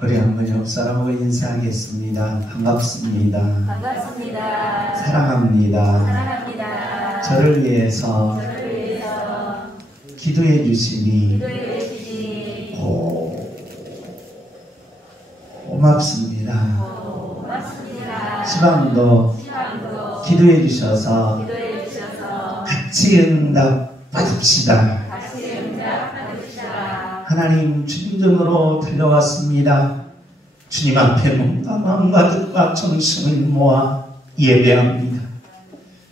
우리 한번 옆 사람하고 인사하겠습니다. 반갑습니다. 반갑습니다. 사랑합니다. 사랑합니다. 저를 위해서 기도해 주시니 고맙습니다. 고맙습니다. 시방도 기도해 주셔서 같이 응답 받읍시다. 하나님 주님전으로 달려왔습니다. 주님 앞에 몸과 마음과 뜻과 정신을 모아 예배합니다.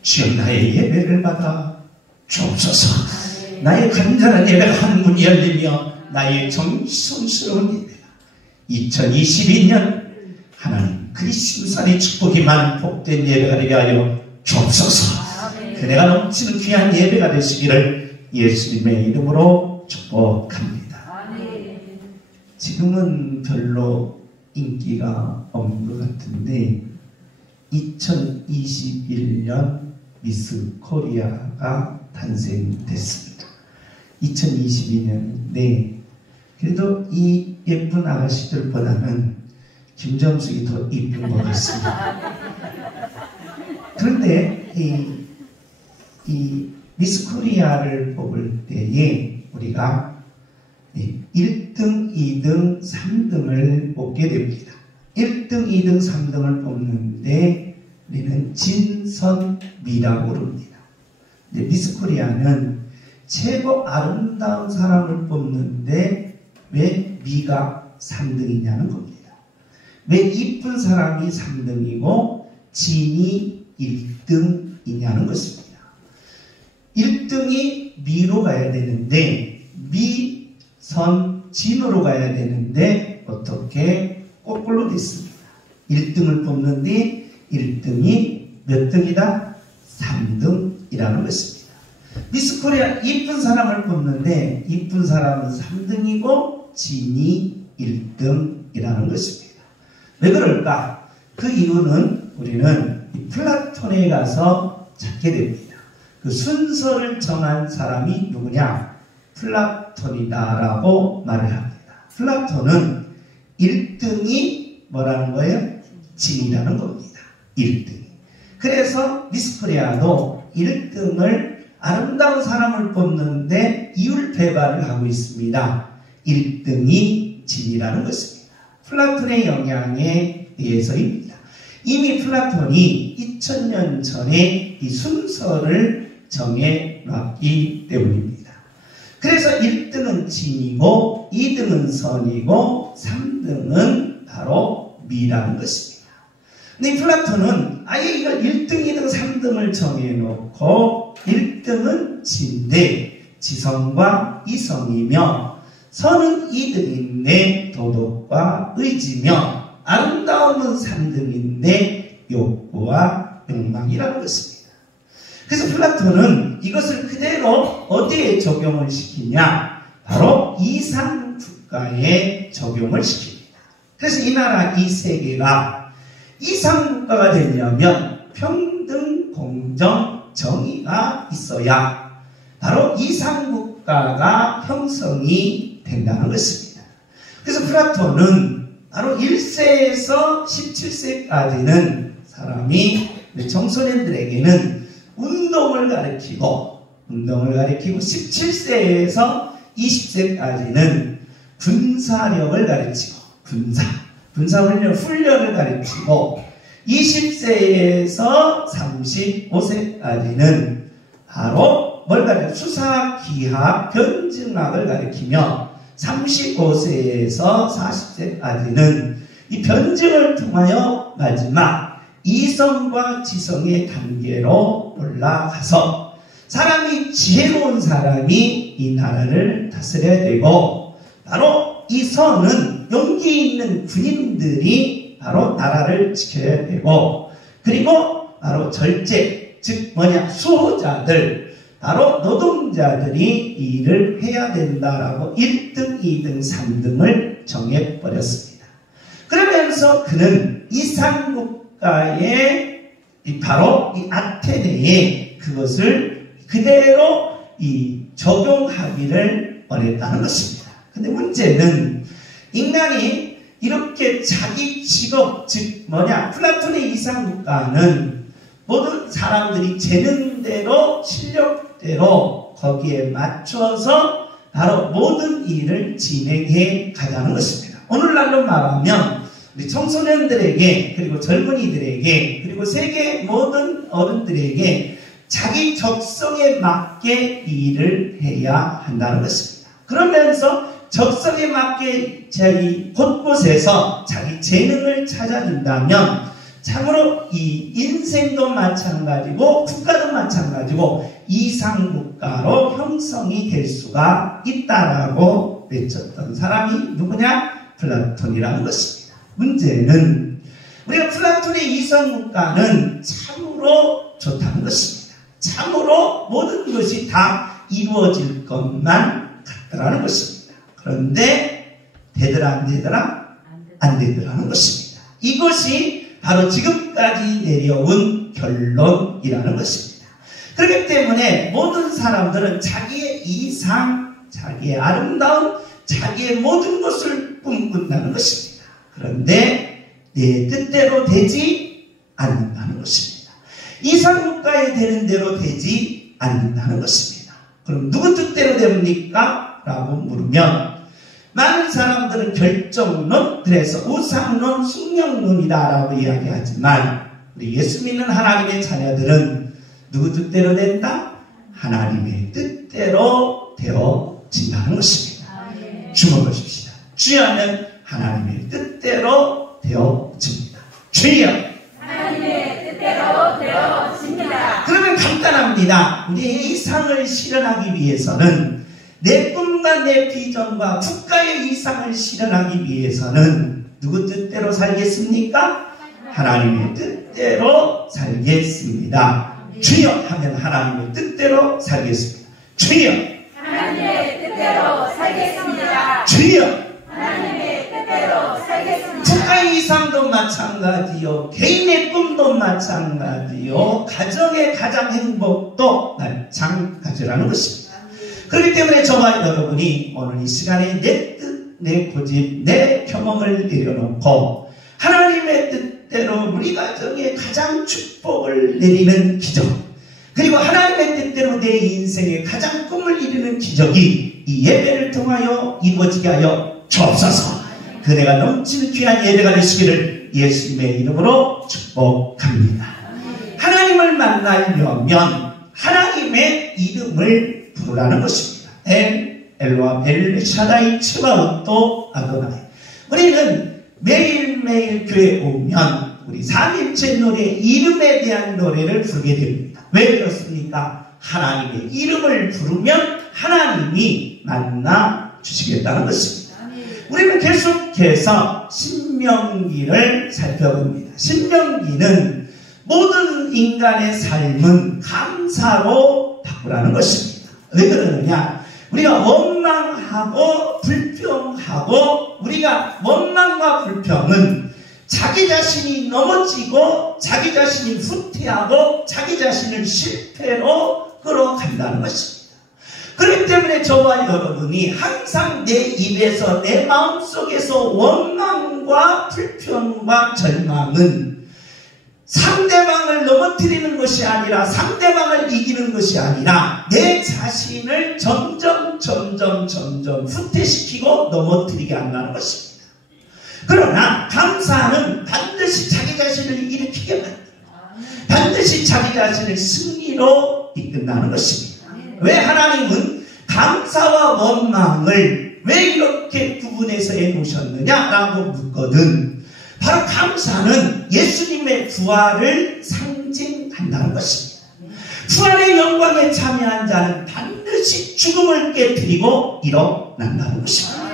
주여 나의 예배를 받아 주옵소서. 나의 간절한 예배가 한 문이 열리며 나의 정성스러운 예배가 2022년 하나님 그리 신선의 축복이 많은 복된 예배가 되게 하여 주옵소서. 그네가 넘치는 귀한 예배가 되시기를 예수님의 이름으로 축복합니다. 지금은 별로 인기가 없는 것 같은데 2021년 미스 코리아가 탄생됐습니다. 2022년인데 그래도 이 예쁜 아가씨들보다는 김정숙이 더 이쁜 것 같습니다. 그런데 이 미스 코리아를 뽑을 때에 우리가 1등, 2등, 3등을 뽑게 됩니다. 1등, 2등, 3등을 뽑는데 우리는 진선미라고 부릅니다. 미스 코리아는 최고 아름다운 사람을 뽑는데 왜 미가 3등이냐는 겁니다. 왜 이쁜 사람이 3등이고 진이 1등이냐는 것입니다. 1등이 미로 가야 되는데 진으로 가야 되는데 어떻게 거꾸로 됐습니다. 1등을 뽑는데 1등이 몇 등이다? 3등이라는 것입니다. 미스 코리아 이쁜 사람을 뽑는데 이쁜 사람은 3등이고 진이 1등이라는 것입니다. 왜 그럴까? 그 이유는 우리는 플라톤에 가서 찾게 됩니다. 그 순서를 정한 사람이 누구냐? 플라톤이다라고 말을 합니다. 플라톤은 1등이 뭐라는 거예요? 진이라는 겁니다. 1등이. 그래서 미스 코리아도 1등을 아름다운 사람을 뽑는데 이율배반을 하고 있습니다. 1등이 진이라는 것입니다. 플라톤의 영향에 의해서입니다. 이미 플라톤이 2000년 전에 이 순서를 정해놨기 때문입니다. 그래서 1등은 진이고 2등은 선이고 3등은 바로 미라는 것입니다. 근데 플라톤은 아예 이걸 1등, 2등, 3등을 정해놓고 1등은 진인데 지성과 이성이며 선은 2등인데 도덕과 의지며 아름다움은 3등인데 욕구와 욕망이라는 것입니다. 그래서 플라톤은 이것을 그대로 어디에 적용을 시키냐? 바로 이상국가에 적용을 시킵니다. 그래서 이 나라 이 세계가 이상국가가 되려면 평등, 공정, 정의가 있어야 바로 이상국가가 형성이 된다는 것입니다. 그래서 플라톤은 바로 1세에서 17세까지는 사람이 청소년들에게는 운동을 가르치고 17세에서 20세까지는 군사력을 가르치고 훈련을 가르치고 20세에서 35세까지는 바로 뭘 가르쳐? 수사, 기하, 변증학을 가르치며 35세에서 40세까지는 이 변증을 통하여 마지막 이성과 지성의 단계로 올라가서 사람이 지혜로운 사람이 이 나라를 다스려야 되고 바로 이 선은 용기 있는 군인들이 바로 나라를 지켜야 되고 그리고 바로 절제 즉 수호자들 바로 노동자들이 이 일을 해야 된다라고 1등, 2등, 3등을 정해버렸습니다. 그러면서 그는 이상국가의 바로 이 아테네에 그것을 그대로 적용하기를 원했다는 것입니다. 근데 문제는 인간이 이렇게 자기 직업, 즉 플라톤의 이상국가는 모든 사람들이 재능대로 실력대로 거기에 맞춰서 바로 모든 일을 진행해 가자는 것입니다. 오늘날로 말하면 우리 청소년들에게 그리고 젊은이들에게 그리고 세계 모든 어른들에게 자기 적성에 맞게 일을 해야 한다는 것입니다. 그러면서 적성에 맞게 자기 곳곳에서 자기 재능을 찾아준다면 참으로 이 인생도 마찬가지고 국가도 마찬가지고 이상국가로 형성이 될 수가 있다라고 외쳤던 사람이 누구냐? 플라톤이라는 것입니다. 문제는 우리가 플라톤의 이상국가는 참으로 좋다는 것입니다. 참으로 모든 것이 다 이루어질 것만 같더라는 것입니다. 그런데 되더라 안 되더라? 안 되더라는 것입니다. 이것이 바로 지금까지 내려온 결론이라는 것입니다. 그렇기 때문에 모든 사람들은 자기의 이상, 자기의 아름다운, 자기의 모든 것을 꿈꾼다는 것입니다. 그런데 내 뜻대로 되지 않는다는 것입니다. 이상국가에 되는 대로 되지 않는다는 것입니다. 그럼 누구 뜻대로 됩니까? 라고 물으면 많은 사람들은 결정론, 그래서 우상론, 숙명론이다라고 이야기하지만 우리 예수 믿는 하나님의 자녀들은 누구 뜻대로 된다? 하나님의 뜻대로 되어진다는 것입니다. 주목하십시다. 주여는 하나님의 뜻대로 되어집니다. 주여 하나님의 뜻대로 되어집니다. 그러면 간단합니다. 우리의 이상을 실현하기 위해서는 내 꿈과 내 비전과 국가의 이상을 실현하기 위해서는 누구 뜻대로 살겠습니까? 하나님의 뜻대로 살겠습니다. 주여 하면 하나님의 뜻대로 살겠습니다. 주여 하나님의 뜻대로 살겠습니다. 주여 하나님의 뜻대로 살겠습니다. 국가의 이상도 마찬가지요, 개인의 꿈도 마찬가지요, 가정의 가장 행복도 마찬가지라는 것입니다. 그렇기 때문에 저와 여러분이 오늘 이 시간에 내 뜻, 내 고집, 내 경험을 내려놓고 하나님의 뜻대로 우리 가정에 가장 축복을 내리는 기적, 그리고 하나님의 뜻대로 내 인생에 가장 꿈을 이루는 기적이 이 예배를 통하여 이루어지게 하여 주옵소서. 그대가 넘치는 귀한 예배가 되시기를 예수님의 이름으로 축복합니다. 하나님을 만나려면 하나님의 이름을 부르라는 것입니다. 엘로와 샤다이 츠바웃도 아도나이. 우리는 매일매일 교회에 오면 우리 삼일체 노래, 이름에 대한 노래를 부르게 됩니다. 왜 그렇습니까? 하나님의 이름을 부르면 하나님이 만나 주시겠다는 것입니다. 우리는 계속해서 신명기를 살펴봅니다. 신명기는 모든 인간의 삶은 감사로 바꾸라는 것입니다. 왜 그러느냐? 우리가 원망하고 불평하고, 우리가 원망과 불평은 자기 자신이 넘어지고 자기 자신이 후퇴하고 자기 자신을 실패로 끌어간다는 것입니다. 그렇기 때문에 저와 여러분이 항상 내 입에서, 내 마음속에서 원망과 불평과 절망은 상대방을 넘어뜨리는 것이 아니라, 상대방을 이기는 것이 아니라 내 자신을 점점 후퇴시키고 넘어뜨리게 한다는 것입니다. 그러나 감사는 반드시 자기 자신을 일으키게 만듭니다. 반드시 자기 자신을 승리로 이끈다는 것입니다. 왜 하나님은 감사와 원망을 왜 이렇게 구분해서 해놓으셨느냐라고 묻거든, 바로 감사는 예수님의 부활을 상징한다는 것입니다. 부활의 영광에 참여한 자는 반드시 죽음을 깨뜨리고 일어난다는 것입니다.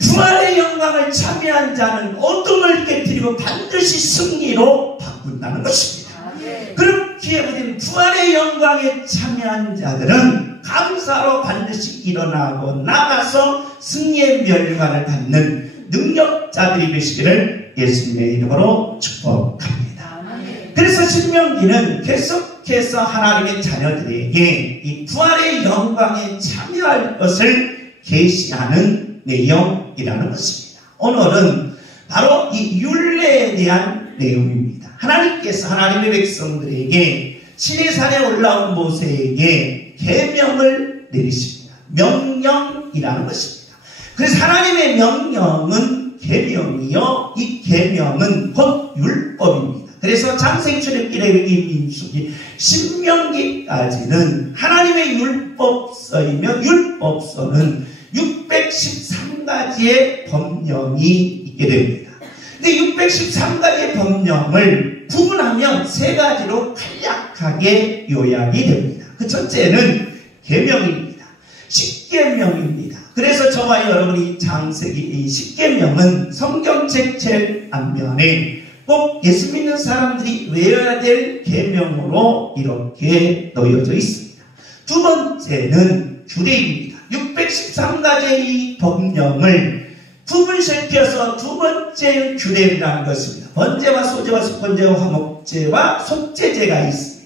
부활의 영광을 참여한 자는 어둠을 깨뜨리고 반드시 승리로 바꾼다는 것입니다. 그렇기에 우리는 부활의 영광에 참여한 자들은 감사로 반드시 일어나고 나가서 승리의 멸관을 받는 능력자들이 되시기를 예수님의 이름으로 축복합니다. 그래서 신명기는 계속해서 하나님의 자녀들에게 이 부활의 영광에 참여할 것을 계시하는 내용이라는 것입니다. 오늘은 바로 이 율례에 대한 내용입니다. 하나님께서 하나님의 백성들에게 시내산에 올라온 모세에게 계명을 내리십니다. 명령이라는 것입니다. 그래서 하나님의 명령은 계명이요, 이 계명은 곧 율법입니다. 그래서 창세기, 출애굽기, 레위기, 민수기, 신명기까지는 하나님의 율법서이며 율법서는 613가지의 법령이 있게 됩니다. 근데 613가지의 법령을 구분하면 세 가지로 간략하게 요약이 됩니다. 그 첫째는 계명입니다. 십계명입니다. 그래서 저와 여러분이 창세기 이 십계명은 성경책 제일 앞면에 꼭 예수 믿는 사람들이 외워야 될 계명으로 이렇게 놓여져 있습니다. 두 번째는 규례입니다. 613가지의 이 법령을 구분시켜서 두 번째 규례라는 것입니다. 번제와 소제와 속번제와 화목제와 속제제가 있습니다.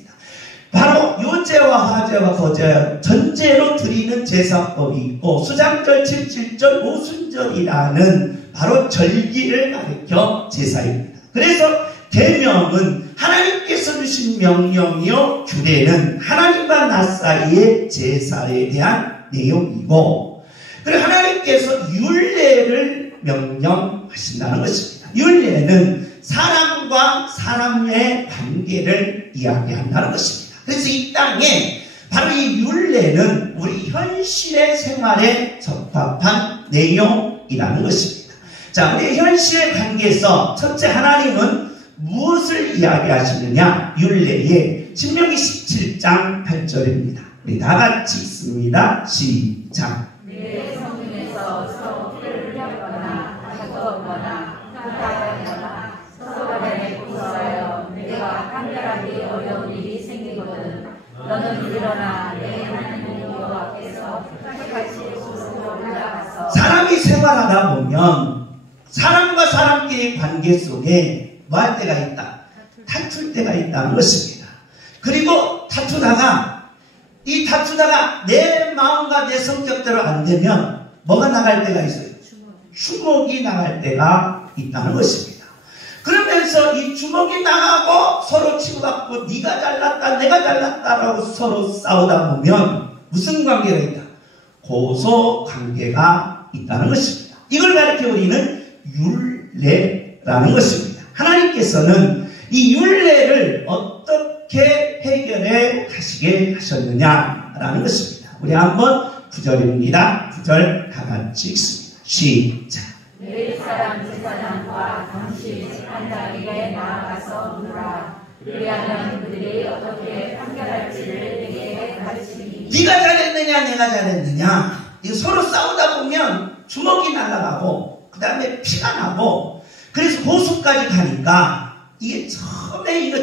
바로 요제와 화제와 거제, 전제로 드리는 제사법이 있고 수장절, 칠칠절, 오순절이라는 바로 절기를 가리켜 제사입니다. 그래서 계명은 하나님께서 주신 명령이요, 규례는 하나님과 나 사이의 제사에 대한 내용이고, 그리고 하나님께서 율례를 명령하신다는 것입니다. 율례는 사람과 사람의 관계를 이야기한다는 것입니다. 그래서 이 땅에 바로 이 율례는 우리 현실의 생활에 적합한 내용이라는 것입니다. 자, 우리 현실의 관계에서 첫째, 하나님은 무엇을 이야기하시느냐? 율례의 신명기 17장 8절입니다. 우리 다 같이 읽습니다. 시작. 내 성중에서 서로 피를 흘렸거나 다투었거나 불타하거나 서로 간에 구사하여 내가 판결하기 어려운 일이 생기거든 너는 일어나 내 하나님 여호와 앞에서 같이 스스로 올라가서. 사람이 생활하다 보면 사람과 사람끼리 관계 속에 뭐 할 때가 있다? 다툴 때가 있다는 것입니다. 그리고 다투다가 내 마음과 내 성격대로 안 되면 뭐가 나갈 때가 있어요? 주먹이 나갈 때가 있다는 것입니다. 그러면서 이 주먹이 나가고 서로 치고받고 네가 잘났다 내가 잘났다라고 서로 싸우다 보면 무슨 관계가 있다? 고소 관계가 있다는 것입니다. 이걸 가리켜 우리는 율례라는 것입니다. 하나님께서는 이 율례를 어떻게 해결해 가시게 하셨느냐라는 것입니다. 우리 한번 9절입니다. 9절 다 같이 읽습니다. 시작. 내 사람 제사장과 당시 재판장에게 나아가서 묻으라. 그리하면 그들이 어떻게 판결할지를 내게 가르치니. 네가 잘했느냐 내가 잘했느냐, 이거 서로 싸우다 보면 주먹이 날아가고 그 다음에 피가 나고 그래서 고소까지 가니까 이게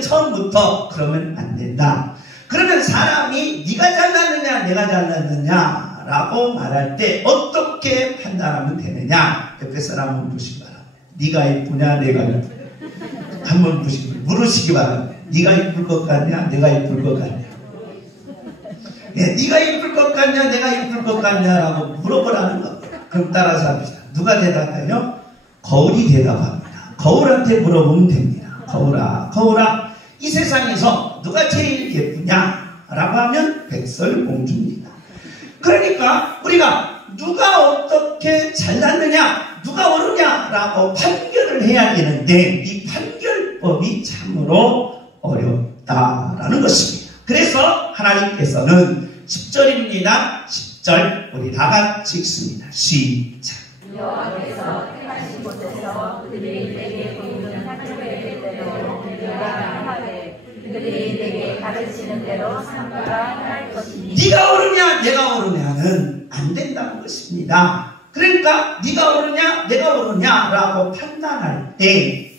처음부터 그러면 안 된다. 그러면 사람이 네가 잘났느냐 내가 잘났느냐 라고 말할 때 어떻게 판단하면 되느냐? 옆에 사람 한번 보시기 바랍니다. 네가 이쁘냐 내가 이쁘냐 한번 물으시기 바랍니다. 네가 이쁠 것 같냐 내가 이쁠 것 같냐, 네가 이쁠 것 같냐 내가 이쁠 것 같냐라고 물어보라는 겁니다. 그럼 따라서 합시다. 누가 대답해요? 거울이 대답합니다. 거울한테 물어보면 됩니다. 거울아 이 세상에서 누가 제일 예쁘냐 라고 하면 백설공주입니다. 그러니까 우리가 누가 어떻게 잘났느냐 누가 옳으냐라고 판결을 해야 되는데 이 판결법이 참으로 어렵다라는 것입니다. 그래서 하나님께서는 10절입니다. 10절 우리 다 같이 읽습니다. 시작. 여호와께서 택하신 곳에서 그들이 내게 보이는 판결의 대로 내가 하되 그들이 내게 가르치는 대로 삼가라 할 것이니. 네가 옳으냐 내가 옳으냐는 안 된다는 것입니다. 그러니까 네가 옳으냐 내가 옳으냐라고 판단할 때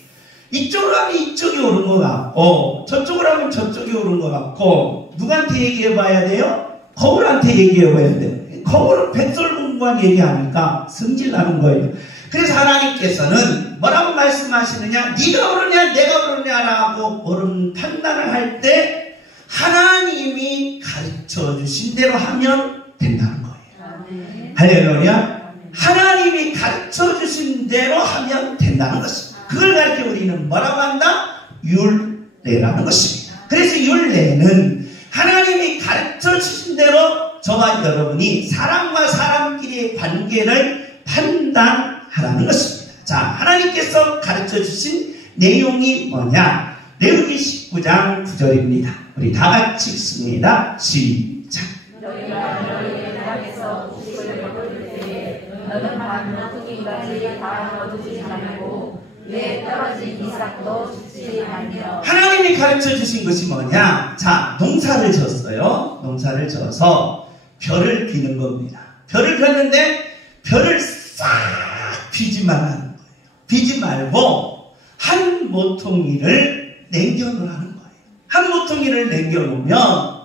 이쪽으로 하면 이쪽이 옳은 것 같고 저쪽으로 하면 저쪽이 옳은 것 같고 누구한테 얘기해 봐야 돼요? 거울한테 얘기해 봐야 돼요. 거울은 백설공주만 얘기하니까 승질나는 거예요. 그래서 하나님께서는 뭐라고 말씀하시느냐, 네가 옳으냐 내가 옳으냐라고 옳은 판단을 할 때 하나님이 가르쳐 주신 대로 하면 된다는 거예요. 할렐루야. 하나님이 가르쳐 주신 대로 하면 된다는 것입니다. 그걸 가르쳐 우리는 뭐라고 한다? 율례라는 것입니다. 그래서 율례는 하나님이 가르쳐 주신 대로 저와 여러분이 사람과 사람끼리의 관계를 판단하라는 것입니다. 자, 하나님께서 가르쳐 주신 내용이 뭐냐? 레위기 19장 9절입니다. 우리 다 같이 읽습니다. 시작. 너희가 너희의 땅에서 곡식을 거둘 때에 너는 반 모퉁이까지 다 거두지 말고 위에 떨어진 이삭도 줍지 말며. 하나님이 가르쳐 주신 것이 뭐냐? 자, 농사를 졌어요. 농사를 져서 벼를 비는 겁니다. 벼를 폈는데 벼를 싹 비지 말라는 거예요. 비지 말고 한 모퉁이를 남겨놓으라는 거예요. 한 모퉁이를 남겨놓으면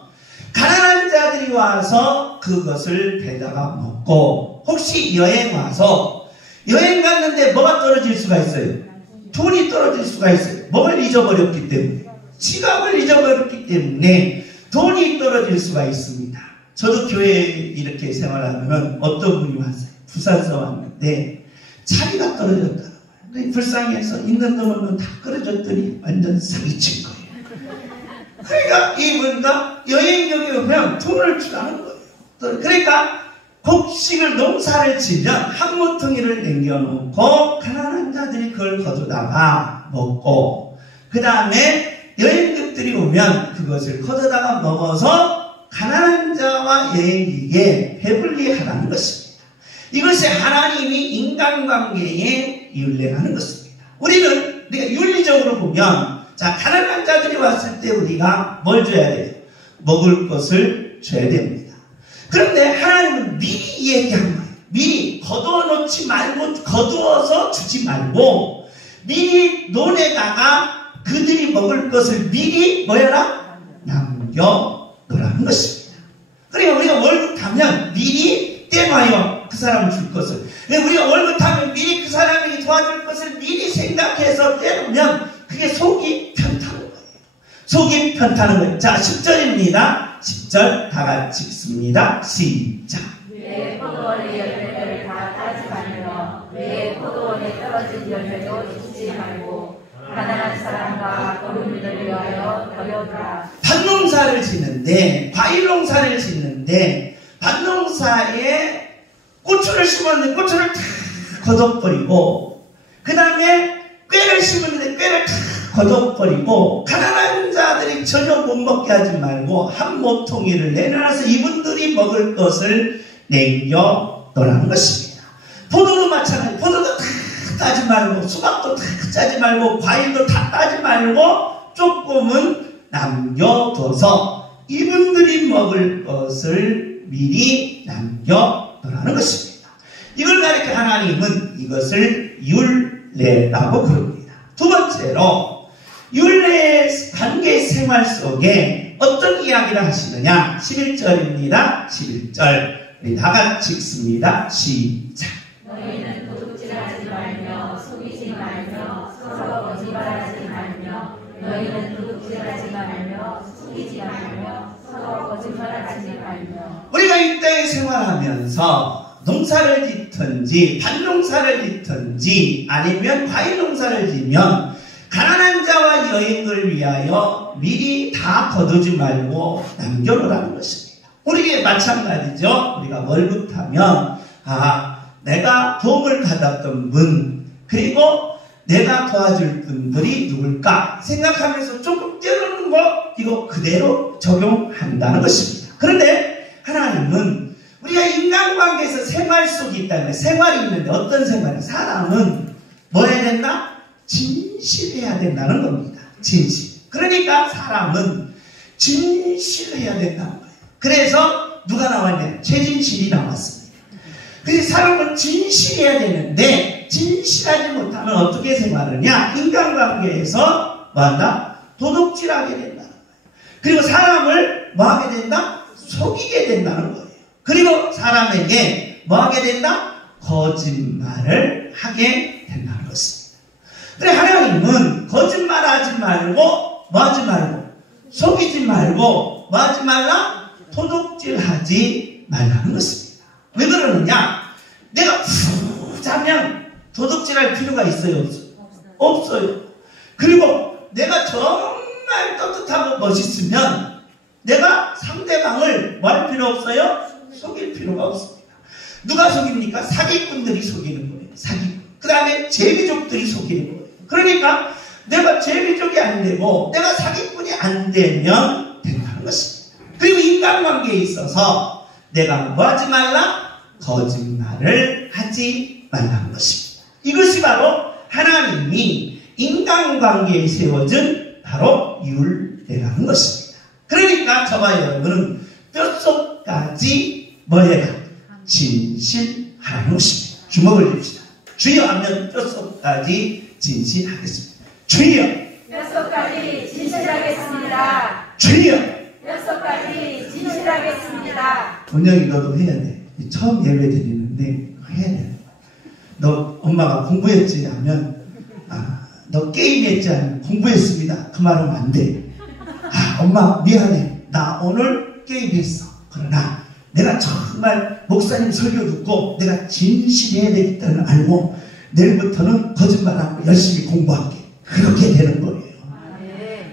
가난한 자들이 와서 그것을 배다가 먹고, 혹시 여행 와서 여행 갔는데 뭐가 떨어질 수가 있어요? 돈이 떨어질 수가 있어요. 뭘 잊어버렸기 때문에, 지갑을 잊어버렸기 때문에 돈이 떨어질 수가 있습니다. 저도 교회에 이렇게 생활하면 어떤 분이 왔어요. 부산서 왔는데 차비가 떨어졌다는 거예요. 불쌍해서 있는 돈 없는 다 끌어줬더니 완전 사기친 거예요. 그러니까 이분과 여행역에 오면 돈을 주라는 거예요. 그러니까 곡식을 농사를 지면 한 모퉁이를 남겨놓고 가난한 자들이 그걸 거두다가 먹고, 그 다음에 여행객들이 오면 그것을 거두다가 먹어서 가난한 자와 여행객에게 배불리 하라는 것입니다. 이것이 하나님이 인간관계에 율례라는 것입니다. 우리가 윤리적으로 보면, 자, 가난한 자들이 왔을 때 우리가 뭘 줘야 돼요? 먹을 것을 줘야 됩니다. 그런데 하나님은 미리 얘기한 거예요. 미리 거두어놓지 말고, 거두어서 주지 말고 미리 논에다가 그들이 먹을 것을 미리 뭐해라? 남겨놓으라는 것입니다. 그러니까 우리가 월급 타면 미리 떼놔요. 그 사람 줄 것을. 우리가 월급 타면 미리 그 사람이 도와줄 것을 미리 생각해서 떼놓으면 그게 속이 편타는 거예요. 속이 편타는 거예요. 자, 10절입니다. 10절 다 같이 읽습니다. 시작. 왜 포도원의 열매를 다 따지 말며 왜 포도원에 떨어진 열매도 줍지 말고 가난한 사람과 거류민을 위하여 버려두라. 밭농사를 짓는데, 과일 농사를 짓는데 밭농사에 고추를 심었는데 고추를 다 걷어버리고, 그 다음에 꾀를 심었는데 꾀를 다 걷어버리고, 가난한 자들이 전혀 못 먹게 하지 말고 한 모퉁이를 내놔서 이분들이 먹을 것을 남겨놓으라는 것입니다. 포도도 마찬가지. 포도도 다 따지 말고, 수박도 다 따지 말고, 과일도 다 따지 말고 조금은 남겨둬서 이분들이 먹을 것을 미리 남겨놓으라는 것입니다. 이걸 가리켜 하나님은 이것을 율례라고 부릅니다. 두 번째로, 율례의 관계 생활 속에 어떤 이야기를 하시느냐? 11절입니다. 11절 우리 다 같이 읽습니다. 시작. 너희는 도둑질하지 말며 속이지 말며 서로 거짓말하지 말며 너희는 도둑질하지 말며 속이지 말며 서로 거짓말하지 말며. 우리가 이 땅에 생활하면서 농사를 짓든지 밭농사를 짓든지 아니면 과일 농사를 지면 가난한 자와 여행을 위하여 미리 다 거두지 말고 남겨놓으라는 것입니다. 우리에게 마찬가지죠. 우리가 월급 타면 내가 도움을 받았던 분, 그리고 내가 도와줄 분들이 누굴까 생각하면서 조금 떼어놓는 거, 이거 그대로 적용한다는 것입니다. 그런데 하나님은 우리가 인간관계에서 생활 속에 있다면, 생활이 있는데 어떤 생활이? 사람은 뭐 해야 된다? 진실해야 된다는 겁니다. 진실. 그러니까 사람은 진실해야 된다는 거예요. 그래서 누가 나왔냐? 최진실이 나왔습니다. 그래서 사람은 진실해야 되는데 진실하지 못하면 어떻게 생활하느냐? 인간관계에서 뭐한다? 도둑질하게 된다는 거예요. 그리고 사람을 뭐하게 된다? 속이게 된다는 거예요. 그리고 사람에게 뭐하게 된다? 거짓말을 하게 된다는 것입니다. 그래, 하나님은 거짓말하지 말고 뭐하지 말고 속이지 말고 뭐하지 말라? 도둑질하지 말라는 것입니다. 왜 그러느냐? 내가 부자 하면 도둑질할 필요가 있어요? 없어요? 없어요. 그리고 내가 정말 떳떳하고 멋있으면 내가 상대방을 뭐 할 필요 없어요? 속일 필요가 없습니다. 누가 속입니까? 사기꾼들이 속이는 거예요. 사기꾼. 그 다음에 제비족들이 속이는 거예요. 그러니까 내가 제비족이 안 되고 내가 사기꾼이 안 되면 된다는 것입니다. 그리고 인간관계에 있어서 내가 뭐 하지 말라? 거짓말을 하지 말라는 것입니다. 이것이 바로 하나님이 인간관계에 세워준 바로 율례라는 것입니다. 그러니까 저와 여러분은 뼛속까지 뭐해라? 진실하라는 것입니다. 주먹을 줍시다. 주여 하면 뼛속까지 진실하겠습니다. 주여 뼛속까지 진실하겠습니다. 주여 뼛속까지 진실하겠습니다. 은영이 너도 해야 돼. 처음 예배 드리는데 해야 돼. 너 엄마가 공부했지 하면 너 게임했지 하면 공부했습니다. 그 말하면 안 돼. 엄마 미안해. 나 오늘 게임했어. 그러나 내가 정말 목사님 설교 듣고 내가 진실해야 되겠다는 걸 알고 내일부터는 거짓말하고 열심히 공부할게. 그렇게 되는 거예요.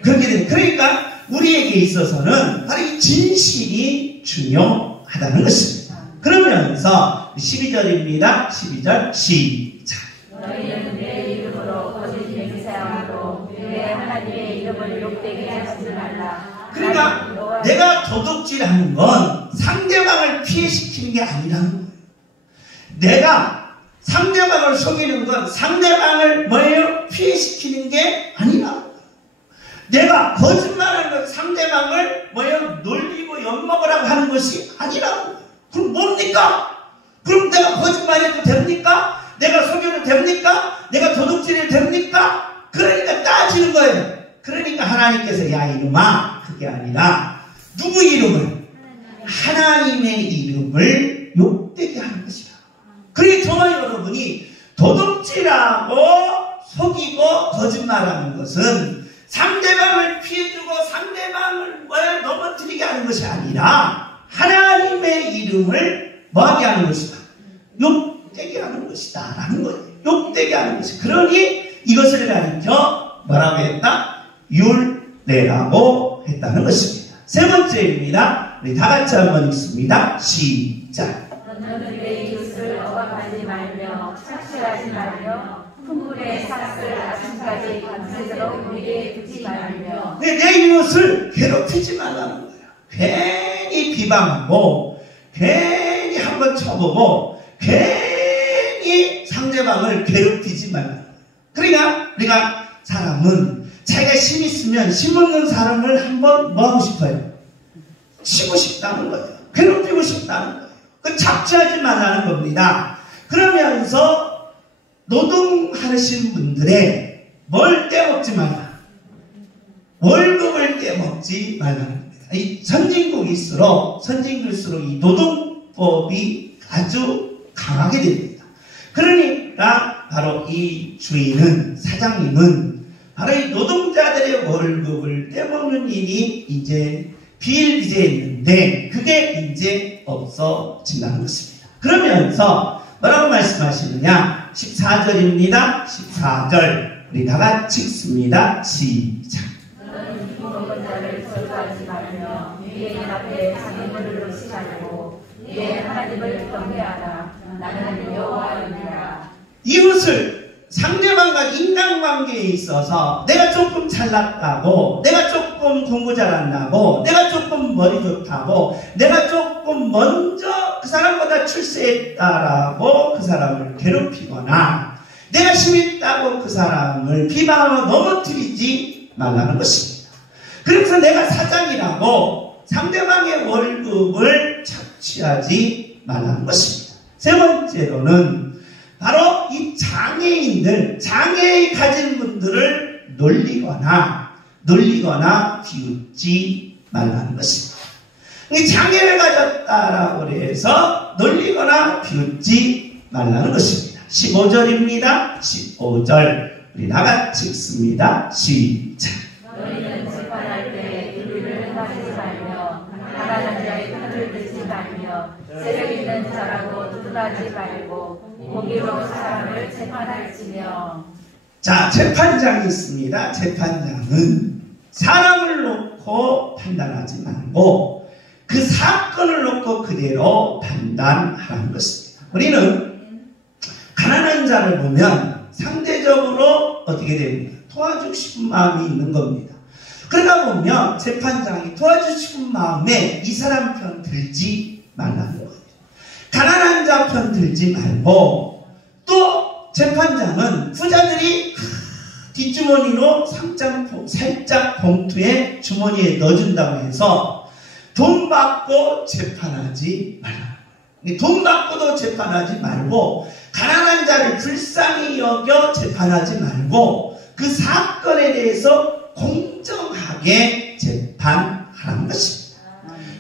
그렇게 되는. 그러니까 우리에게 있어서는 바로 이 진실이 중요하다는 것입니다. 그러면서 12절입니다. 12절 시작. 너희는 내 이름으로 거짓 맹세함으로 내 하나님의 이름을 욕되게 하지 말라. 그러니까 내가 도둑질하는 건 상대방을 피해시키는 게 아니라는 거예요. 내가 상대방을 속이는 건 상대방을 뭐예요? 피해시키는 게 아니라는 거예요. 내가 거짓말하는 건 상대방을 뭐예요? 놀리고 엿먹으라고 하는 것이 아니라고. 그럼 뭡니까? 그럼 내가 거짓말해도 됩니까? 내가 속여도 됩니까? 내가 도둑질해도 됩니까? 그러니까 따지는 거예요. 그러니까 하나님께서 야 이놈아 그게 아니라 누구 이름을? 하나님의 이름을 욕되게 하는 것이다. 그러니 저와 여러분이 도둑질하고 속이고 거짓말하는 것은 상대방을 피해주고 상대방을 넘어뜨리게 하는 것이 아니라 하나님의 이름을 뭐하게 하는 것이다. 욕되게 하는 것이다 라는 거예요. 욕되게 하는 것이. 그러니 이것을 가리켜 뭐라고 했다? 율례라고 했다는 것입니다. 세 번째입니다. 우리 다 같이 한번 읽습니다. 시작. 너는 내 이웃을 억압하지 말며 착취하지 말며 풍물의 삭을 아침까지 밤새도록 우리에게 두지 말며 내 이웃을 괴롭히지 말라는 거예요. 괜히 비방하고 괜히 한번 쳐보고 괜히 상대방을 괴롭히지 말라는 거예요. 그러니까 우리가 사람은 자기가 힘 있으면 힘 없는 사람을 한번 뭐 하고 싶어요? 치고 싶다는 거예요. 괴롭히고 싶다는 거예요. 그 착취하지 말라는 겁니다. 그러면서 노동하시는 분들의 뭘 떼먹지 말라. 월급을 떼먹지 말라는 겁니다. 이 선진국일수록 이 노동법이 아주 강하게 됩니다. 그러니까 바로 이 주인은 사장님은 바로 이 노동자들의 월급을 떼먹는 일이 이제 비일비재했는데 그게 이제 없어진다는 것입니다. 그러면서 뭐라고 말씀하시느냐? 14절입니다. 14절 우리 다 같이 읽습니다. 시작. 너는 먹은 자를 저주하지 말며 네 앞에 장애물을 놓지 말고 네 하나님을 경배하라. 나는 여호와이니라. 이웃을 상대방과 인간관계에 있어서 내가 조금 잘났다고, 내가 조금 공부 잘한다고, 내가 조금 머리 좋다고, 내가 조금 먼저 그 사람보다 출세했다라고 그 사람을 괴롭히거나 내가 힘있다고 그 사람을 비방하고 넘어뜨리지 말라는 것입니다. 그래서 내가 사장이라고 상대방의 월급을 착취하지 말라는 것입니다. 세 번째로는 바로 이 장애인들, 장애 가진 분들을 놀리거나 비웃지 말라는 것입니다. 이 장애를 가졌다라고 해서 놀리거나 비웃지 말라는 것입니다. 15절입니다. 15절 우리 나같이 읽습니다. 시작. 너희는 재판할 때 윤리를 따지지 말며 가난한 자의 편을 들지 말며 세력 있는 자라고 분하지 말고 공의로 사람을 재판할지며. 자, 재판장이 있습니다. 재판장은 사람을 놓고 판단하지 말고 그 사건을 놓고 그대로 판단하는 것입니다. 우리는 가난한 자를 보면 상대적으로 어떻게 됩니까? 도와주고 싶은 마음이 있는 겁니다. 그러다 보면 재판장이 도와주고 싶은 마음에 이 사람 편 들지 말라는 거예요. 가난한 자 편 들지 말고, 또 재판장은 부자들이 뒷주머니로 살짝 봉투에 주머니에 넣어준다고 해서 돈 받고 재판하지 말라. 돈 받고도 재판하지 말고, 가난한 자를 불쌍히 여겨 재판하지 말고, 그 사건에 대해서 공정하게 재판하는 것입니다.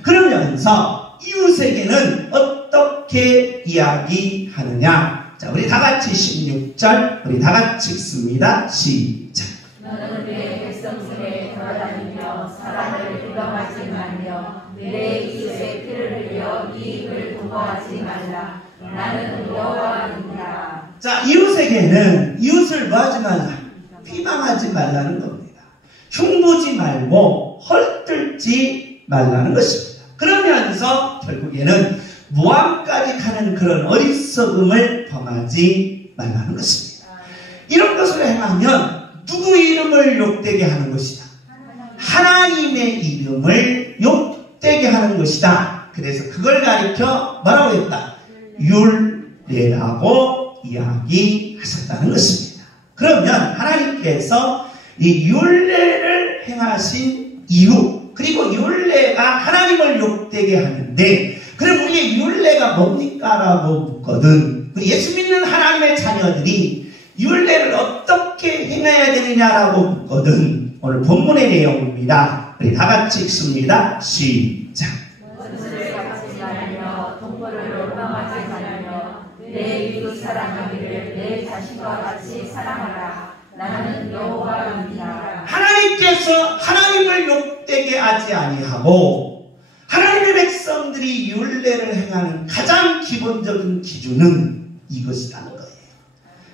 그러면서 이웃에게는 어떻게 이야기하느냐? 자, 우리 다 같이 16절 우리 다 같이 읽습니다. 시작. 너는 내 백성들에 돌아다니며 사람을 부정하지 말며 내 이웃의 피를 흘려 이익을 도모하지 말라. 나는 여호와입니다. 자, 이웃에게는 이웃을 뭐하지 말라? 비방하지 말라는 겁니다. 흉보지 말고 헐뜯지 말라는 것입니다. 그러면서 결국에는 모함까지 가는 그런 어리석음을 범하지 말라는 것입니다. 이런 것을 행하면 누구 이름을 욕되게 하는 것이다? 하나님의 이름을 욕되게 하는 것이다. 그래서 그걸 가리켜 뭐라고 했다? 율례라고 이야기하셨다는 것입니다. 그러면 하나님께서 이 율례를 행하신 이유, 그리고 율례가 하나님을 욕되게 하는데, 그럼 우리의 율례가 뭡니까? 라고 묻거든. 우리 예수 믿는 하나님의 자녀들이 율례를 어떻게 행해야 되느냐라고 묻거든. 오늘 본문의 내용입니다. 우리 다 같이 읽습니다. 시작. 원수를 갚지 말며 동물을 멸망하지 말며 내 이웃 사랑하기를 내 자신과 같이 사랑하라. 나는 여호와입니다. 하나님께서 하나님을 욕되게 하지 아니하고 하나님의 백성들이 율례를 행하는 가장 기본적인 기준은 이것이라는 거예요.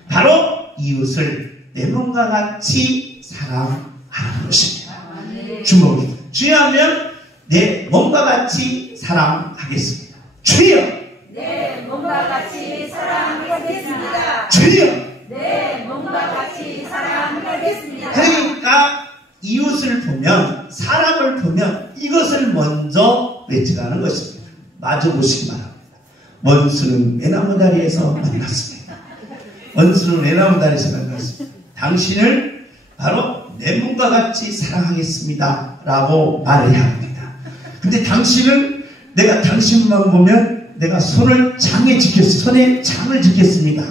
바로 이웃을 내 몸과 같이 사랑하는 것입니다. 주먹이 주여하면 내 몸과 같이 사랑하겠습니다. 주여, 내 몸과 같이 사랑하겠습니다. 주여. 내 몸과 같이 사랑하겠습니다. 그러니까 이웃을 보면, 사람을 보면 이것을 먼저 외치라는 것입니다. 마주 보시기 바랍니다. 원수는 외나무다리에서 만났습니다. 원수는 외나무다리에서 만났습니다. 당신을 바로 내 몸과 같이 사랑하겠습니다 라고 말해야 합니다. 근데 당신은, 내가 당신만 보면 내가 손에 장을 짓겠습니다.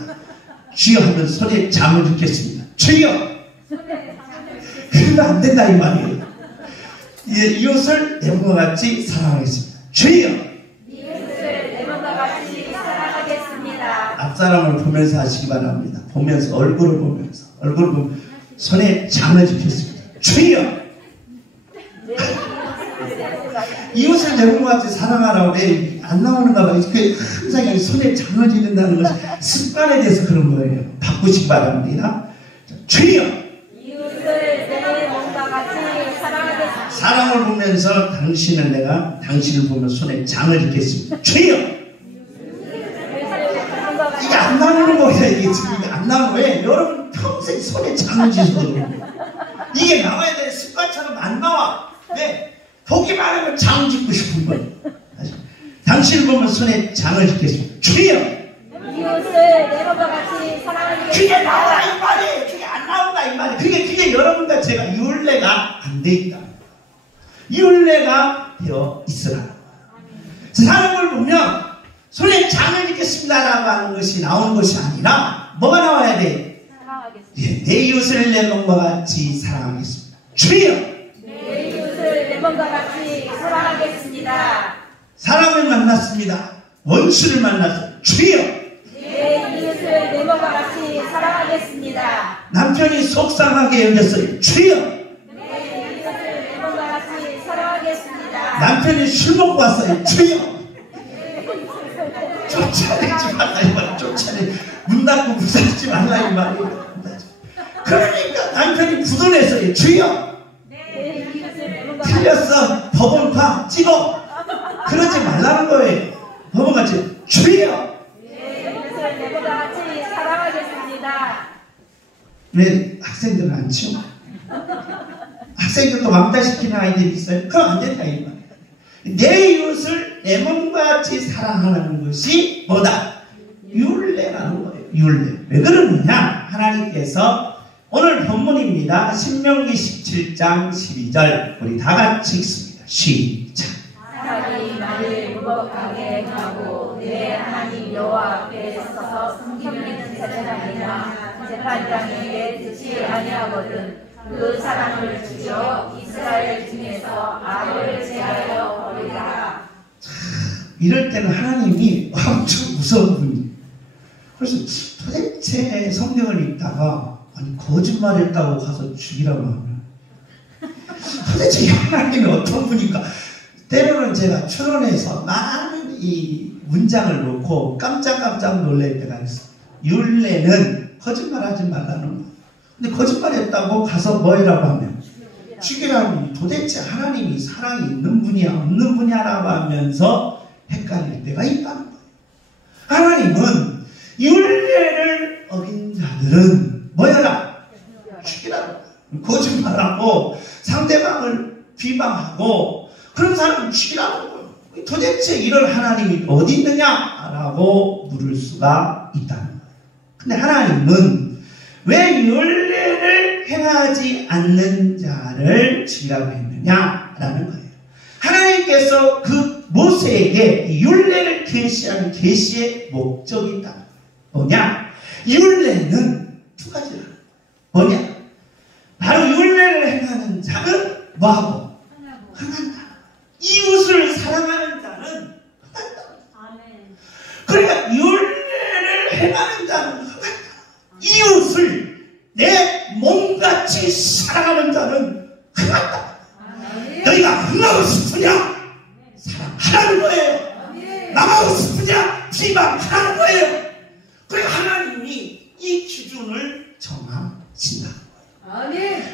주여 하면 손에 장을 짓겠습니다. 주여! 그러면 안 된다 이 말이에요. 이웃을 내 몸과 같이 사랑하겠습니다. 주여! 이웃을 내 몸과 같이 사랑하겠습니다. 앞사람을 보면서 하시기 바랍니다. 보면서, 얼굴을 보면서 손에 장을 짓겠습니다. 주여! 이웃을 내 몸과 같이 사랑하라고 왜 안 나오는가 봐요. 항상 손에 장을 짓는다는 것이 습관에 대해서 그런 거예요. 바꾸시기 바랍니다. 주여! 이웃을 내 몸과 같이 사랑하겠습니다. 사랑을 보면서 당신을 보면 손에 장을 짓겠습니다. 주여! 이게 안 나오는 거예요. 이게 지금 안 나오는 거예요. 여러분 평생 손에 장을 지셔도 이게 나와야 돼. 습관처럼 안 나와. 네. 보기만 하면 장 짓고 싶은 거예요. 당신을 보면 손에 장을 짓겠습니다. 주여! 이웃을 내 몸과 같이 사랑하겠습니다. 그게 나와 이 말이에요. 그게 안 나온다 이 말이에요. 그게 여러분과 제가 율례가 안 돼 있다. 율례가 되어 있으라는 거예요. 사람을 보면 손에 장을 짓겠습니다라고 하는 것이 나오는 것이 아니라 뭐가 나와야 돼? 사랑하겠습니다. 내 이웃을 내 몸과 같이 사랑하겠습니다. 주여! 내 이웃을 내 몸과 같이 사랑하겠습니다. 사람을 만났습니다. 원수를 만났어요. 주여! 내 이웃을 내 몸과 같이 사랑하겠습니다. 남편이 속상하게 여겼어요. 주여! 내 이웃을 내 몸과 같이 사랑하겠습니다. 남편이 술 먹고 왔어요. 주여! 쫓아내지 말라 이 말이야. 쫓아내. 문 닫고 부서지지 말라 이 말이야. 그러니까 남편이 부도내서 주여 내 이웃을 부르고 틀렸어. 법원파 찍어. 그러지 말라는 거예요. 법원같이 주여. 내 이웃을 내보다 같이 사랑하겠습니다. 왜 학생들은 안 치워? 학생들도 왕따시키는 아이들이 있어요. 그럼 안 된다 이 말이에요. 내 이웃을 내 몸과 같이 사랑하는 것이 뭐다? 율례라는 거예요. 율례. 왜 그러느냐? 하나님께서 오늘 본문입니다. 신명기 17장 12절 우리 다 같이 읽습니다. 시작. 사람이 나를 무법하게 행하고 내 하나님 여호와 앞에 서서 섬기는 제사장이나 재판장에게 듣지 아니하거든 그 사람을 죽여 이스라엘 중에서 악을 제하여 버리라. 이럴 때는 하나님이 엄청 무서운 분이에요. 그래서 도대체 성경을 읽다가 아니 거짓말했다고 가서 죽이라고 하면 도대체 하나님이 어떤 분인가. 때로는 제가 추론해서 많은 이 문장을 놓고 깜짝깜짝 놀랄 때가 있어요. 율례는 거짓말하지 말라는 거예요. 근데 거짓말했다고 가서 뭐 해라고 하면 죽이라고. 도대체 하나님이 사랑이 있는 분이야 없는 분이야라고 하면서 헷갈릴 때가 있다는 거예요. 하나님은 율례를 어긴 자들은 뭐여라? 죽이라고. 거짓말하고 상대방을 비방하고 그런 사람은 죽이라고 거예요. 도대체 이런 하나님이 어디 있느냐라고 물을 수가 있다는 거예요. 근데 하나님은 왜 율례를 행하지 않는 자를 죽이라고 했느냐라는 거예요. 하나님께서 그 모세에게 이 율례를 계시하는 계시의 목적이 있다. 뭐냐? 율례는 두 가지라. 뭐냐? 바로 율례를 행하는 자는 뭐하고? 흥한다. 이웃을 사랑하는 자는 흥한다. 그러니까 율례를 행하는 자는 흥한다. 이웃을 내 몸같이 사랑하는 자는 흥한다. 너희가 흥하고 싶으냐? 사랑하라는 거예요. 망하고 싶으냐? 비방하라는 거예요. 그러니까 하나님이 이 기준을 정하신다.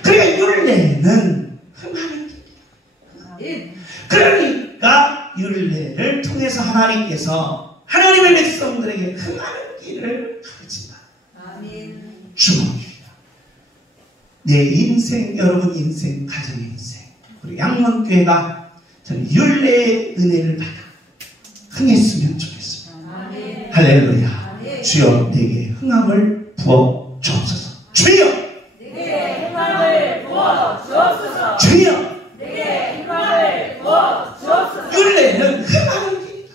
그러니까 율례는 흥하는 길이야. 그러니까 율례를 통해서 하나님께서 하나님의 백성들에게 흥하는 길을 가르친다. 주목입니다. 내 인생, 여러분 인생, 가정의 인생, 우리 양문교회가 저는 율례의 은혜를 받아 흥했으면 좋겠습니다. 할렐루야. 주여 내게 흥함을 부어 주옵소서. 주여 내게 희망을 부어 주옵소서. 주여 내게 희망을 부어 주옵소서. 율례는 흥하는 길이다.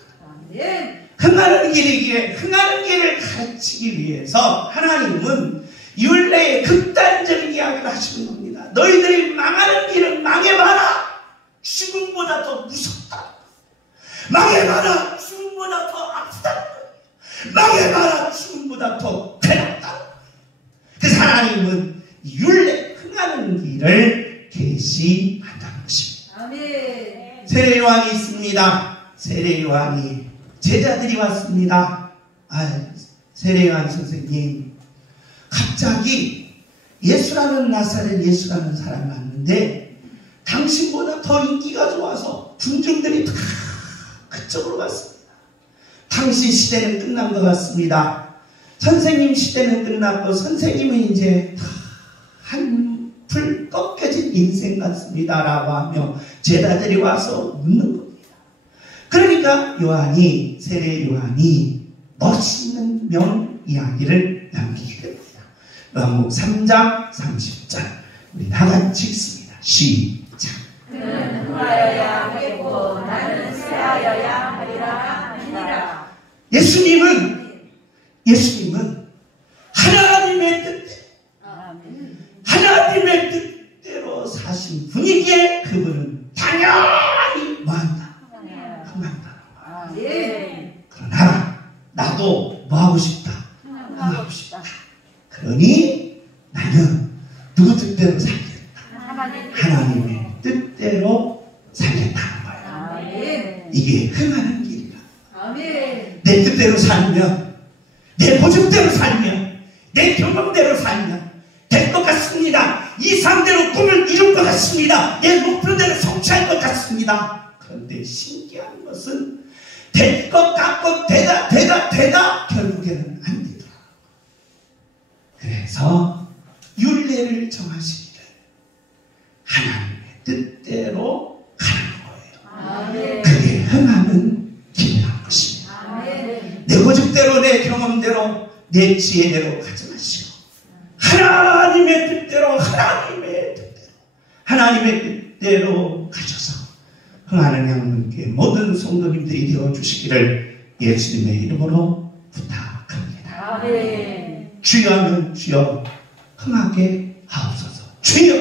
흥하는 길이기에 흥하는 길을 가르치기 위해서 하나님은 율례의 극단적인 이야기를 하시는 겁니다. 너희들이 망하는 길은 망해봐라. 죽음보다 더 무섭다. 망해봐라. 죽음보다 더 아프다. 망해봐라. 죽음보다 더 괴롭다. 그래서 하나님은 율례 흥하는 길을 계시한다는 것입니다. 세례요한이 있습니다. 세례요한이 제자들이 왔습니다. 세례요한 선생님 갑자기 예수라는 나사렛 예수라는 사람이 왔는데 당신보다 더 인기가 좋아서 군중들이 다 그쪽으로 갔습니다. 당신 시대는 끝난 것 같습니다. 선생님 시대는 끝났고 선생님은 이제 다 한풀 꺾여진 인생 같습니다 라고 하며 제자들이 와서 묻는 겁니다. 그러니까 세례 요한이 멋있는 명 이야기를 남기게 됩니다. 요한복음 3장 30절 우리 다 같이 읽습니다. 시작. 그는 흥하여야 하겠고 나는 쇠하여야 하리라 하니라. 예수님은 하나님의 뜻대로 사신 분이기에 그분은 당연히 뭐한다? 흥한다. 그러나 나도 뭐하고 싶다? 흥하고 싶다. 그러니 나는 누구 뜻대로 살겠다? 하나님의 뜻대로 살겠다는 거예요. 이게 흥하는 길이라. 내 뜻대로 살면, 내 모습대로 살면, 내 경험대로 살면 될 것 같습니다. 이 상대로 꿈을 이룰 것 같습니다. 내 목표대로 성취할 것 같습니다. 그런데 신기한 것은 될 것 같고 되다 결국에는 안 되더라. 그래서 율례를 정하시기를 하나님의 뜻대로 가는 거예요. 그게 흥하는 길이라는 것입니다. 내 고집대로, 내 경험대로, 내 지혜대로 가지 마시고 하나님의 뜻대로 가셔서 흥하는 양분께 모든 성도님들이 되어주시기를 예수님의 이름으로 부탁합니다. 주여는 주여 흥하게 하옵소서. 주여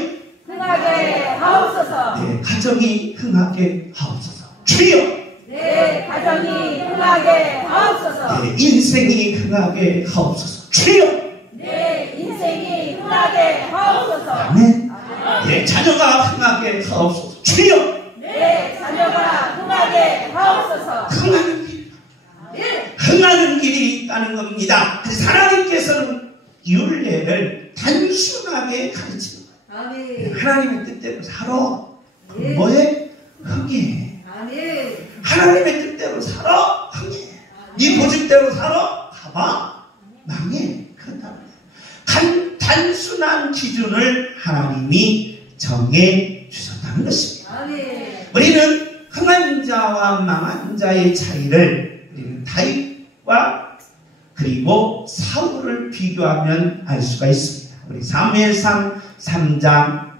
흥하게 하옵소서. 내 가정이 흥하게 하옵소서. 주여 내 가정이 흥하게 하옵소서. 내 인생이 흥하게 하옵소서. 주여 내 인생이 흥하게 하옵소서. 아멘. 내 자녀가 흥하게 하옵소서. 주여 내 자녀가 흥하게 하옵소서. 흥하는 길이 있다는 겁니다. 그래서 하나님께서는 율례를 단순하게 가르치는 거예요. 하나님의 뜻대로 살아. 뭐에? 흥해. 하나님의 뜻대로 살아. 흥해. 네 고집대로 살아. 가봐. 망해. 단순한 기준을 하나님이 정해 주셨다는 것입니다. 우리는 흥한 자와 망한 자의 차이를 우리는 다윗과 그리고 사울을 비교하면 알 수가 있습니다. 우리 사무엘상 3장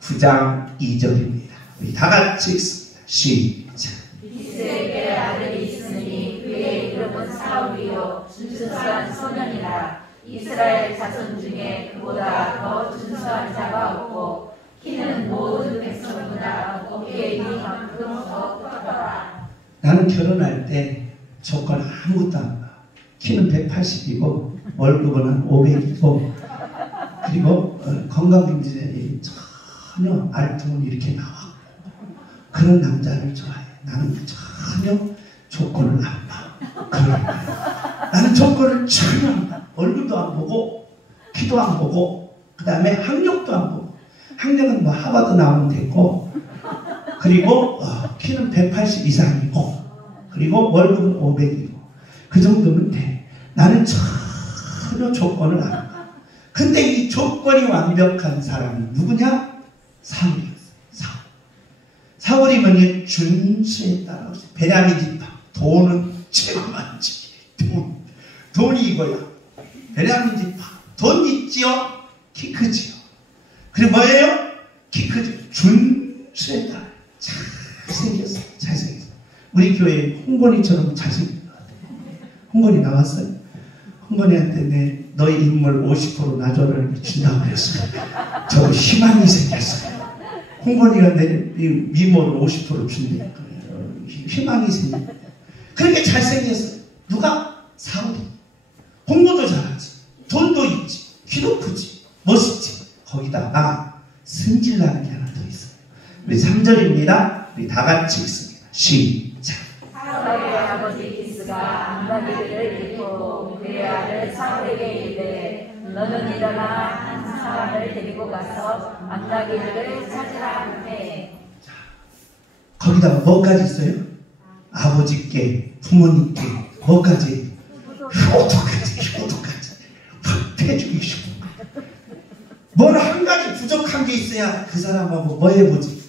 9장 2절입니다. 우리 다 같이 읽습니다. 시작. 이스에게 아들이 있으니 그의 이름은 사울이요 준수한 소년이라. 이스라엘 자손 중에 그보다 더 준수한 자가 없고 키는 모든 백성보다 어깨에 이만큼 더 크더라. 나는 결혼할 때 조건 아무것도 안 봐. 키는 180이고 월급은 한 500이고 그리고 건강검진이 전혀 알통은 이렇게 나와. 그런 남자를 좋아해. 나는 전혀 조건을 안 봐. 그런 나는 조건을 전혀 안 봐. 얼굴도 안 보고 키도 안 보고 그 다음에 학력도 안 보고 학력은 뭐 하버드 나오면 됐고 그리고 키는 180 이상이고 그리고 월급은 500이고 그 정도면 돼. 나는 전혀 조건을 안 봐. 근데 이 조건이 완벽한 사람이 누구냐? 사울이었어요. 사울이 뭐냐? 준수에 따라 베냐민 지파. 돈은 최고 많지. 돈이 이거야. 베냐민 지파. 돈 있지요? 키 크지요. 그리고 뭐예요? 키 크죠. 준수에 따라 잘생겼어요. 우리 교회에 홍건이처럼 잘생긴 것 같아요. 홍건이 나왔어요. 홍건이한테 너희 인물 50% 나줘를 준다고 그랬어요. 저도 희망이 생겼어요. 홍건이가 내 미모를 50% 준대. 희망이 생겼어요. 그렇게 잘생겼어요. 누가? 사울이. 공부도 잘하지. 돈도 있지. 키도 크지. 멋있지. 거기다가 승질나는 게 하나 더 있어요. 우리 3절입니다. 우리 다 같이 읽습니다. 시작. 사울의 아버지 기스가 암나기를 잃고 그의 아들 사울에게 이르되 너는 일어나 한 사람을 데리고 가서 암나기를 찾으라 하매. 거기다가 뭐까지 있어요? 아버지께, 부모님께, 뭐까지? 효도까지. 패주기 싶은 거. 뭘 한 가지 부족한 게 있어야 그 사람하고 뭐 해보지?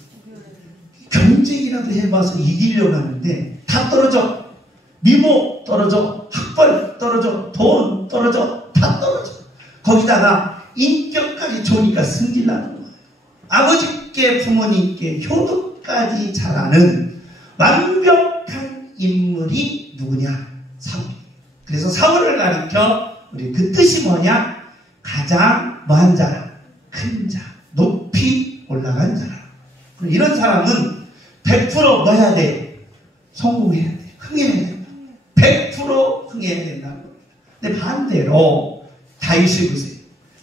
경쟁이라도 해봐서 이기려고 하는데 다 떨어져. 미모 떨어져. 학벌 떨어져. 돈 떨어져. 다 떨어져. 거기다가 인격까지 좋으니까 승질나는 거예요. 아버지께 부모님께 효도까지 잘하는 완벽한 인물이 누구냐? 사울. 그래서 사울을 가리켜 우리 그 뜻이 뭐냐? 가장 뭐한 자라? 큰 자. 높이 올라간 자라. 이런 사람은 100% 뭐 해야 돼? 성공해야 돼. 흥해야 돼. 100% 흥해야 된다는 겁니다. 근데 반대로 다윗을 보세요.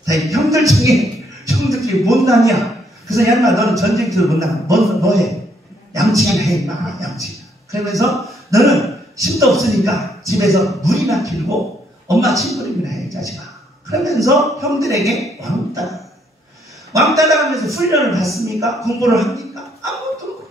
다윗 형들 중에 못나냐? 그래서 야 인마 너는 전쟁터를 못 나가. 뭐해? 양치기나 해 인마. 양치기. 그러면서 너는 힘도 없으니까 집에서 물이나 길고 엄마 침부림이나 해, 자식아. 그러면서 형들에게 왕따당하면서 훈련을 받습니까? 공부를 합니까? 아무것도.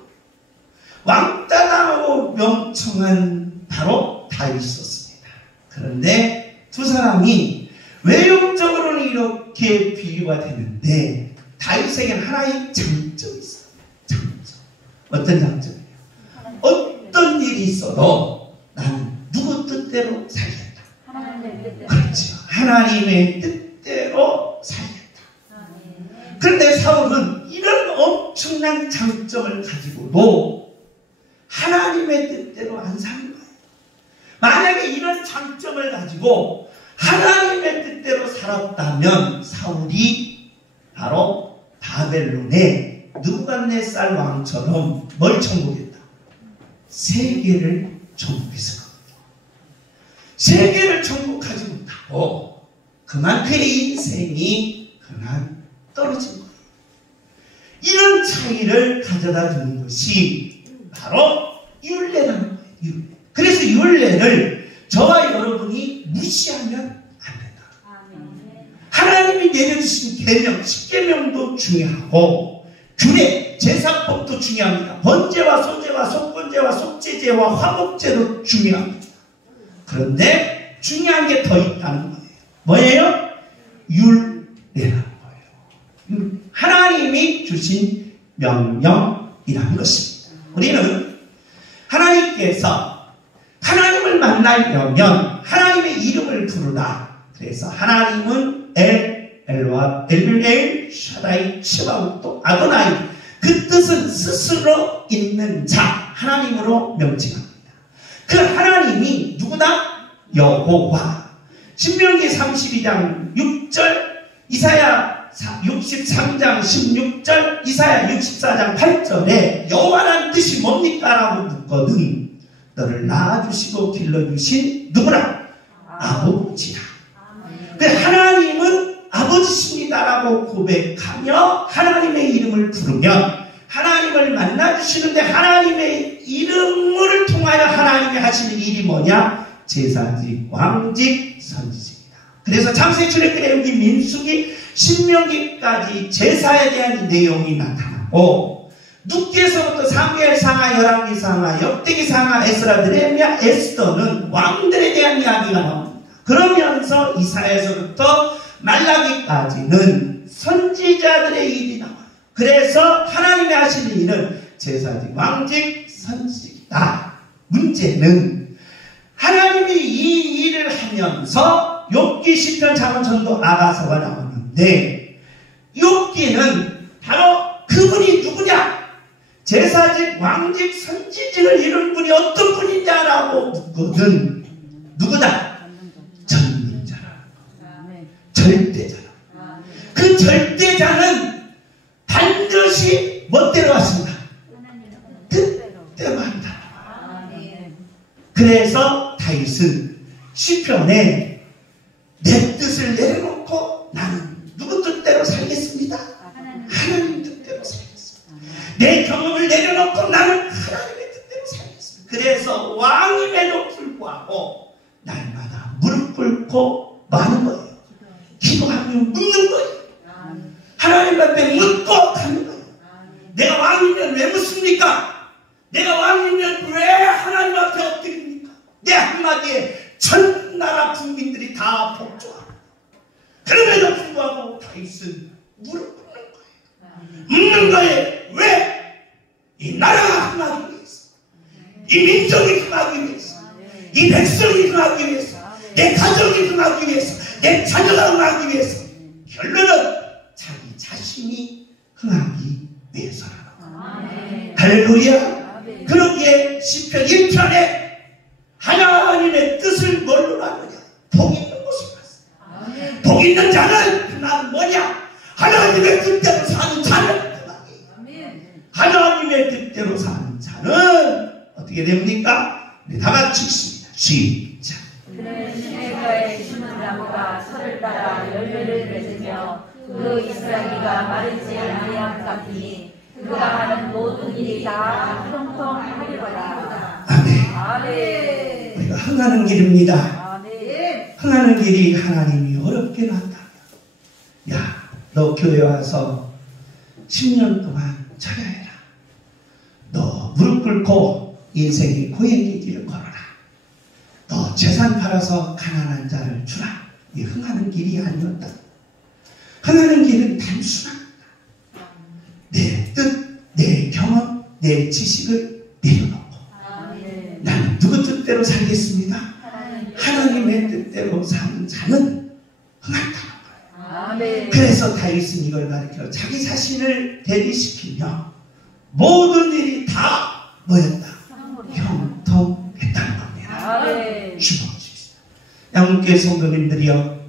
왕따당하고 명청한 바로 다윗이었습니다. 그런데 두 사람이 외형적으로는 이렇게 비교가 되는데 다윗에게는 하나의 장점이 있어요. 장점. 어떤 장점이에요? 어떤 일이 있어도 나는 누구 뜻대로 살겠다. 그렇죠. 하나님의 뜻대로 살겠다. 그런데 사울은 이런 엄청난 장점을 가지고도 하나님의 뜻대로 안 사는 거예요. 만약에 이런 장점을 가지고 하나님의 뜻대로 살았다면 사울이 바로 바벨론의 느부갓네살 왕처럼 뭘 정복했다? 세계를 정복했을 겁니다. 세계를 정복하지 못하고 그만 그의 인생이 그만 떨어진 거예요. 이런 차이를 가져다 주는 것이 바로 율례라는 거예요. 율례. 그래서 율례를 저와 여러분이 무시하면 안 된다. 하나님이 내려주신 계명, 10계명도 중요하고 규례, 제사법도 중요합니다. 번제와 소제와 속건제와 속죄제와 화목제도 중요합니다. 그런데 중요한 게 더 있다는 거예요. 뭐예요? 율례라는 거예요. 하나님이 주신 명령이라는 것입니다. 우리는 하나님께서 하나님을 만나려면 하나님의 이름을 부르라. 그래서 하나님은 엘빌레일 샤다이 치바웃도 아도나이, 그 뜻은 스스로 있는 자 하나님으로 명칭합니다. 그 하나님이 누구다? 여호와. 신명기 32장 6절, 이사야 63장 16절, 이사야 64장 8절에 여호와라는 뜻이 뭡니까? 라고 묻거든 너를 낳아주시고 길러주신 누구라? 아버지라. 하나님은 아버지십니다라고 고백하며 하나님의 이름을 부르면 하나님을 만나주시는데 하나님의 이름을 통하여 하나님이 하시는 일이 뭐냐? 제사직, 왕직, 선지직이다. 그래서 창세기, 출애굽기, 여기 민수기, 신명기까지 제사에 대한 내용이 나타나고 눕게서부터 사무엘상하, 열왕기상하, 역대기상하, 에스라, 느헤미야, 에스더는 왕들에 대한 이야기가 나옵니다. 그러면서 이사야서부터 말라기까지는 선지자들의 일이 나와요. 그래서 하나님이 하시는 일은 제사직, 왕직, 선지직이다. 문제는 하나님이 이 일을 하면서 욥기, 시편, 잠언, 전도, 아가서가 나오는데 욥기는 바로 그분이 누구냐? 제사직, 왕직, 선지직을 이룬 분이 어떤 분이냐라고 묻거든. 누구다? 전능자라는 거. 절대자라. 그 절대자는 반드시 멋대로 왔습니다. 뜻대로 한다. 그래서 다윗은 시편에 내 뜻을 내려놓고 나는 누구 뜻대로 살겠습니다. 하나님 뜻대로 살겠습니다. 내 경험을 내려놓고 나는 하나님의 뜻대로 살겠습니다. 그래서 왕임에도 불구하고 날마다 무릎 꿇고 많은 거예요. 기도하며 묻는 거예요. 하나님 앞에 묻고 가는 거예요. 내가 왕이면 왜 묻습니까? 내가 왕이면 왜 하나님 앞에 엎드립니까? 내 한마디에 전 나라 국민들이 다 복종합니다. 그럼에도 불구하고 다윗은 무릎 꿇는 거예요. 묻는 거예요. 왜? 이 나라가 흥하기 위해서, 이 민족이 흥하기 위해서, 이 백성이 흥하기 위해서, 내 가정이 흥하기 위해서, 내 자녀가 흥하기 위해서. 결론은 자기 자신이 흥하기 위해서라고. 할렐루야. 그러기에 시편 1편에 하나님의 뜻을 뭘로 나누냐? 복 있는 곳을 봤어요. 복 있는 자는 그만 뭐냐? 하나님의 뜻대로 사는 자는 그만이에요. 하나님의 뜻대로 사는 자는 어떻게 됩니까? 우리 다 같이 읽습니다. 시작. 그는 시내가에 심은 나무가 철을 따라 열매를 맺으며 그 잎사귀가 마르지 아니함 같으니 그가 하는 모든 일이 다 형통하리로다. 아멘. 아멘. 우리가 흥하는 길입니다. 아멘. 흥하는 길이 하나님이 어렵게 놨다면, 야, 너 교회 와서 10년 동안 절야해라. 너 무릎 꿇고 인생의 고행의 길을 걸어라. 너 재산 팔아서 가난한 자를 주라. 이 흥하는 길이 아니었다. 흥하는 길은 단순합니다. 내 뜻, 내 경험, 내 지식을 내려놓고 아멘. 나는 누구 뜻대로 살겠습니다. 하나님의 뜻대로 사는 자는 흥한다는 거예요. 아멘. 그래서 다윗은 이걸 가르쳐 자기 자신을 대비시키며 모든 일이 다 뭐였다? 형통했다는 겁니다. 아멘. 주목하십시오. 양문교회 성도님들이여,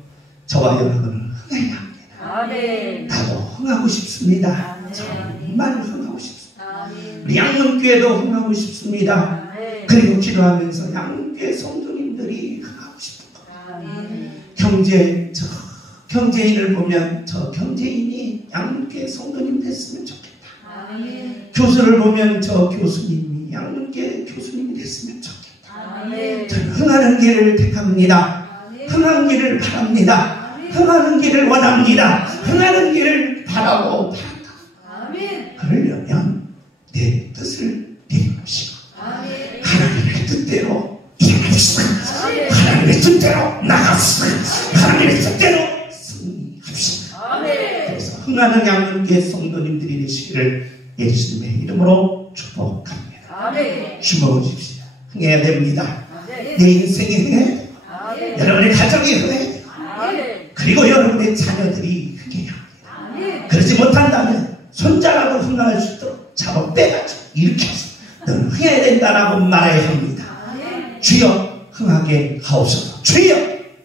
저와 여러분은 흥해야 합니다. 아멘. 나도 흥하고 싶습니다. 아멘. 정말 흥하고 싶습니다. 아멘. 우리 양문교회도 흥하고 싶습니다. 아멘. 그리고 기도하면서 양문교회 성도님들이 흥하고 싶은 겁니다. 아멘. 경제인을 보면 저 경제인이 양문교회 성도님 됐으면 좋겠다. 아멘. 교수를 보면 저 교수님이 양문교회 교수님이 됐으면 좋겠다. 아멘. 저는 흥하는 길을 택합니다. 흥하는 길을 바랍니다. 흥하는 길을 원합니다. 흥하는 길을 바라고 바란다. 아멘. 그러려면 내 뜻을 내려놓으시고 아멘. 하나님의 뜻대로 일합시다. 아멘. 하나님의 뜻대로 나갑시다. 하나님의 뜻대로 승리합시다. 아멘. 그래서 흥하는 양문교회 성도님들이 되시기를 예수님의 이름으로 축복합니다. 아멘. 주목하십시오. 흥해야 됩니다. 아멘. 내 인생이 흥해야 돼요. 아멘. 여러분의 가정이 흥해야 돼요. 아멘. 그리고 여러분의 자녀들이 흥해야 합니다. 아멘. 그러지 못한다면 손자라도 흥할 수 있도록 잡아 빼가지고 일으켜서 너는 흥해야 된다라고 말해야 합니다. 아멘. 주여 흥하게 하옵소서. 주여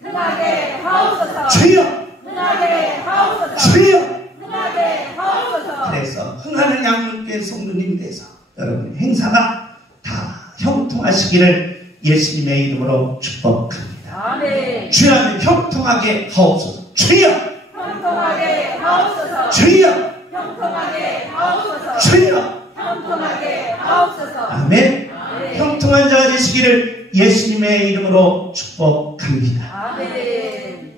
흥하게 하옵소서. 주여 흥하게 하옵소서. 주여. 흥하게 하옵소서. 그래서 흥하는 양문교회 성도님이 돼서 여러분의 행사가 다 형통하시기를 예수님의 이름으로 축복합니다. 아멘. 주여 형통하게 하옵소서. 주여 형통하게 하옵소서. 주여 형통하게 하옵소서. 주여. 형통하게 하옵소서. 아멘. 아멘. 형통한 자가 되시기를 예수님의 이름으로 축복합니다. 아멘.